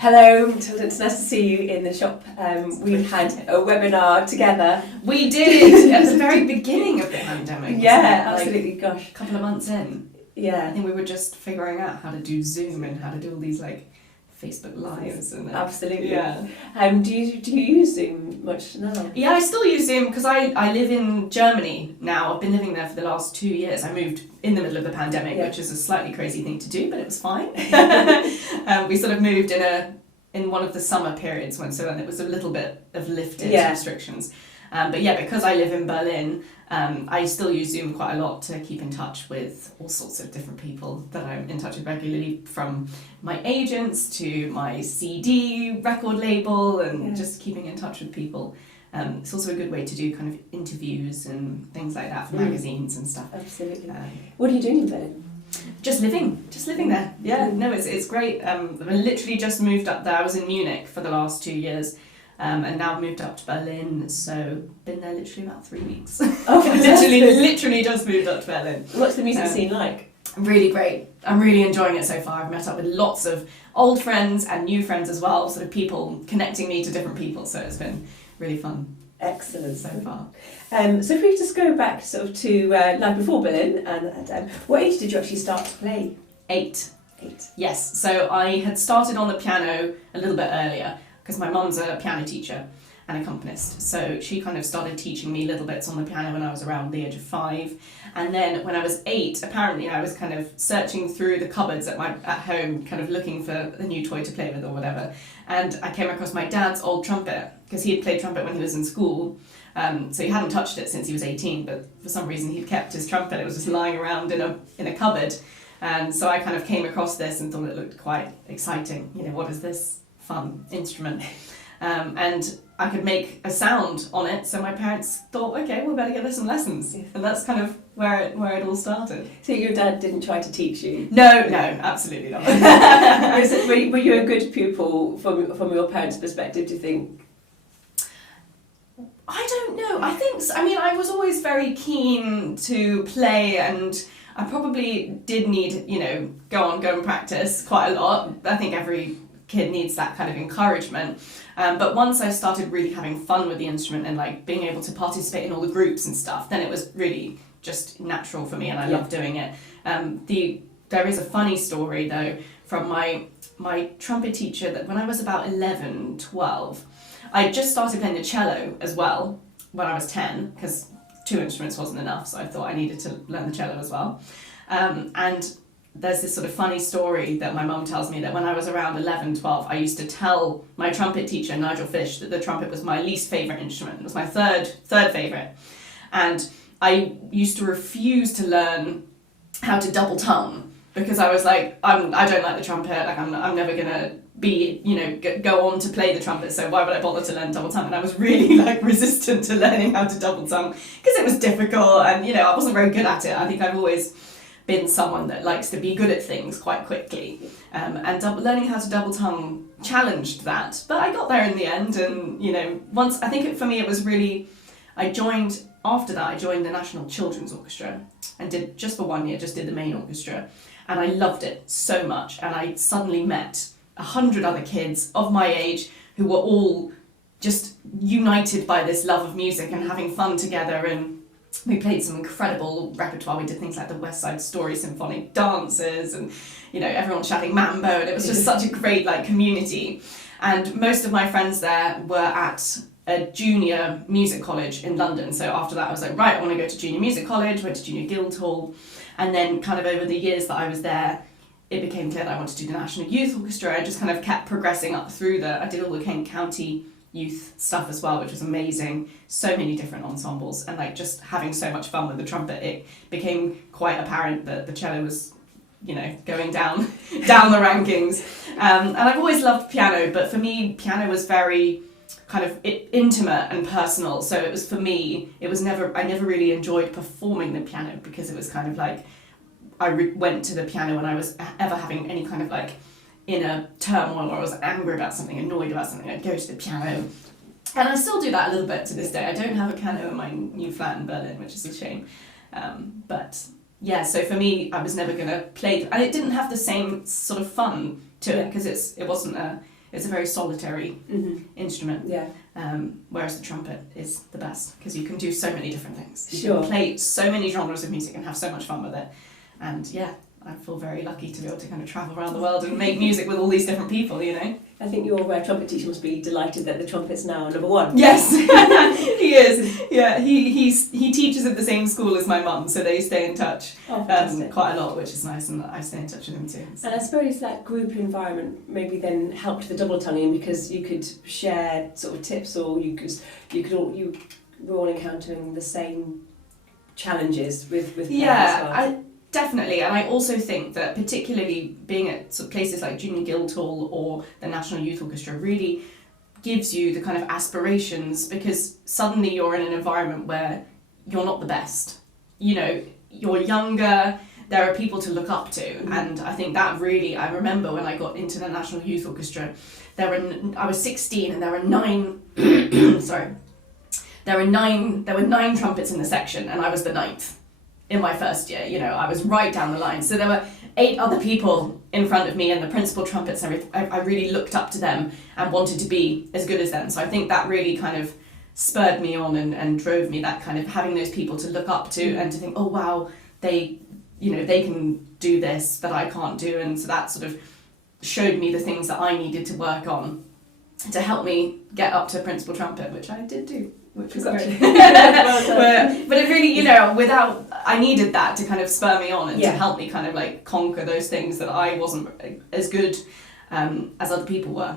Hello, Matilda, it's nice to see you in the shop. We had a webinar together. We did at the very beginning of the pandemic. Yeah, absolutely. Like, gosh. A couple of months in. Yeah. I think we were just figuring out how to do Zoom and how to do all these like Facebook Lives and absolutely. Yeah. Do you use Zoom much now? Yeah, I still use Zoom because I live in Germany now. I've been living there for the last 2 years. I moved in the middle of the pandemic, which is a slightly crazy thing to do, but it was fine. We sort of moved in one of the summer periods when it was a little bit of lifted restrictions. But yeah, because I live in Berlin, I still use Zoom quite a lot to keep in touch with all sorts of different people that I'm in touch with regularly, from my agents to my CD record label, and just keeping in touch with people. It's also a good way to do kind of interviews and things like that for magazines and stuff. Absolutely. What are you doing in Berlin? Just living there. Yeah, no, it's great. I literally just moved up there. I was in Munich for the last 2 years. And now I've moved up to Berlin, so been there literally about 3 weeks. Oh, literally just moved up to Berlin. What's the music scene like? Really great. I'm really enjoying it so far. I've met up with lots of old friends and new friends as well, sort of people connecting me to different people, so it's been really fun. Excellent so far. So if we just go back sort of to life before Berlin, and what age did you actually start to play? 8. 8. Yes, so I had started on the piano a little bit earlier, because my mum's a piano teacher and accompanist, so she kind of started teaching me little bits on the piano when I was around the age of 5. And then when I was 8, apparently I was kind of searching through the cupboards at home, kind of looking for a new toy to play with or whatever, and I came across my dad's old trumpet, because he had played trumpet when he was in school. So he hadn't touched it since he was 18, but for some reason he'd kept his trumpet. It was just lying around in a cupboard, and so I kind of came across this and thought it looked quite exciting. You know, what is this fun instrument? And I could make a sound on it, so my parents thought, okay, we better give her some lessons, and that's kind of where it all started. So your dad didn't try to teach you? No, absolutely not. Were you a good pupil from your parents' perspective, do you think? I don't know. I was always very keen to play, and I probably did need, go and practice quite a lot. I think every kid needs that kind of encouragement. But once I started really having fun with the instrument and like being able to participate in all the groups and stuff, then it was really just natural for me, and I love doing it. There is a funny story though from my trumpet teacher, that when I was about 11, 12, I just started playing the cello as well when I was 10, because 2 instruments wasn't enough, so I thought I needed to learn the cello as well. And there's this sort of funny story that my mum tells me, that when I was around 11, 12, I used to tell my trumpet teacher, Nigel Fish, that the trumpet was my least favourite instrument. It was my third favourite. And I used to refuse to learn how to double tongue, because I was like, I don't like the trumpet, like I'm never gonna be, go on to play the trumpet, so why would I bother to learn double tongue? And I was really resistant to learning how to double tongue, because it was difficult, and I wasn't very good at it. I think I've always been someone that likes to be good at things quite quickly, and learning how to double tongue challenged that, but I got there in the end. And once, I think for me it was really, after that I joined the National Children's Orchestra, and did just for 1 year, just did the main orchestra, and I loved it so much, and I suddenly met 100 other kids of my age who were all just united by this love of music and having fun together. And we played some incredible repertoire. We did things like the West Side Story symphonic dances, and everyone shouting mambo, and it was just such a great community. And most of my friends there were at a junior music college in London. So after that I was like, right, I want to go to junior music college, went to junior Guildhall, and then kind of over the years that I was there, it became clear that I wanted to do the National Youth Orchestra. I just kind of kept progressing up through I did all the Kent County youth stuff as well, which was amazing. So many different ensembles, and just having so much fun with the trumpet, it became quite apparent that the cello was, going down the rankings. And I've always loved piano, but for me, piano was very kind of intimate and personal. So it was, for me, I never really enjoyed performing the piano, because it was kind of like, went to the piano when I was ever having any kind of inner turmoil, or I was angry about something, annoyed about something, I'd go to the piano. And I still do that a little bit to this day. I don't have a piano in my new flat in Berlin, which is a shame. But yeah, so for me, I was never going to play, and it didn't have the same sort of fun to it, because it wasn't it's a very solitary instrument. Yeah. Whereas the trumpet is the best because you can do so many different things. You Sure. can play so many genres of music and have so much fun with it. And yeah, I feel very lucky to be able to kind of travel around the world and make music with all these different people, you know. I think your trumpet teacher must be delighted that the trumpet's now number one. Yes, he is. Yeah, he teaches at the same school as my mum, so they stay in touch quite a lot, which is nice, and I stay in touch with him too. So. And I suppose that group environment maybe then helped the double tonguing because you could share sort of tips, or you were all encountering the same challenges with playing as well. Definitely, and I also think that particularly being at sort of places like Junior Guildhall or the National Youth Orchestra really gives you the kind of aspirations, because suddenly you're in an environment where you're not the best. You know, you're younger, there are people to look up to, and I think that really, I remember when I got into the National Youth Orchestra, I was 16 and there were 9, there were 9 trumpets in the section, and I was the 9th. In my first year, you know, I was right down the line. So there were 8 other people in front of me, and the principal trumpets and everything. I really looked up to them and wanted to be as good as them. So I think that really kind of spurred me on and drove me, that kind of having those people to look up to and to think, oh wow, they can do this that I can't do. And so that sort of showed me the things that I needed to work on to help me get up to principal trumpet, which I did do. Which was great. But it really, you know, I needed that to kind of spur me on and to help me kind of like conquer those things that I wasn't as good as other people were.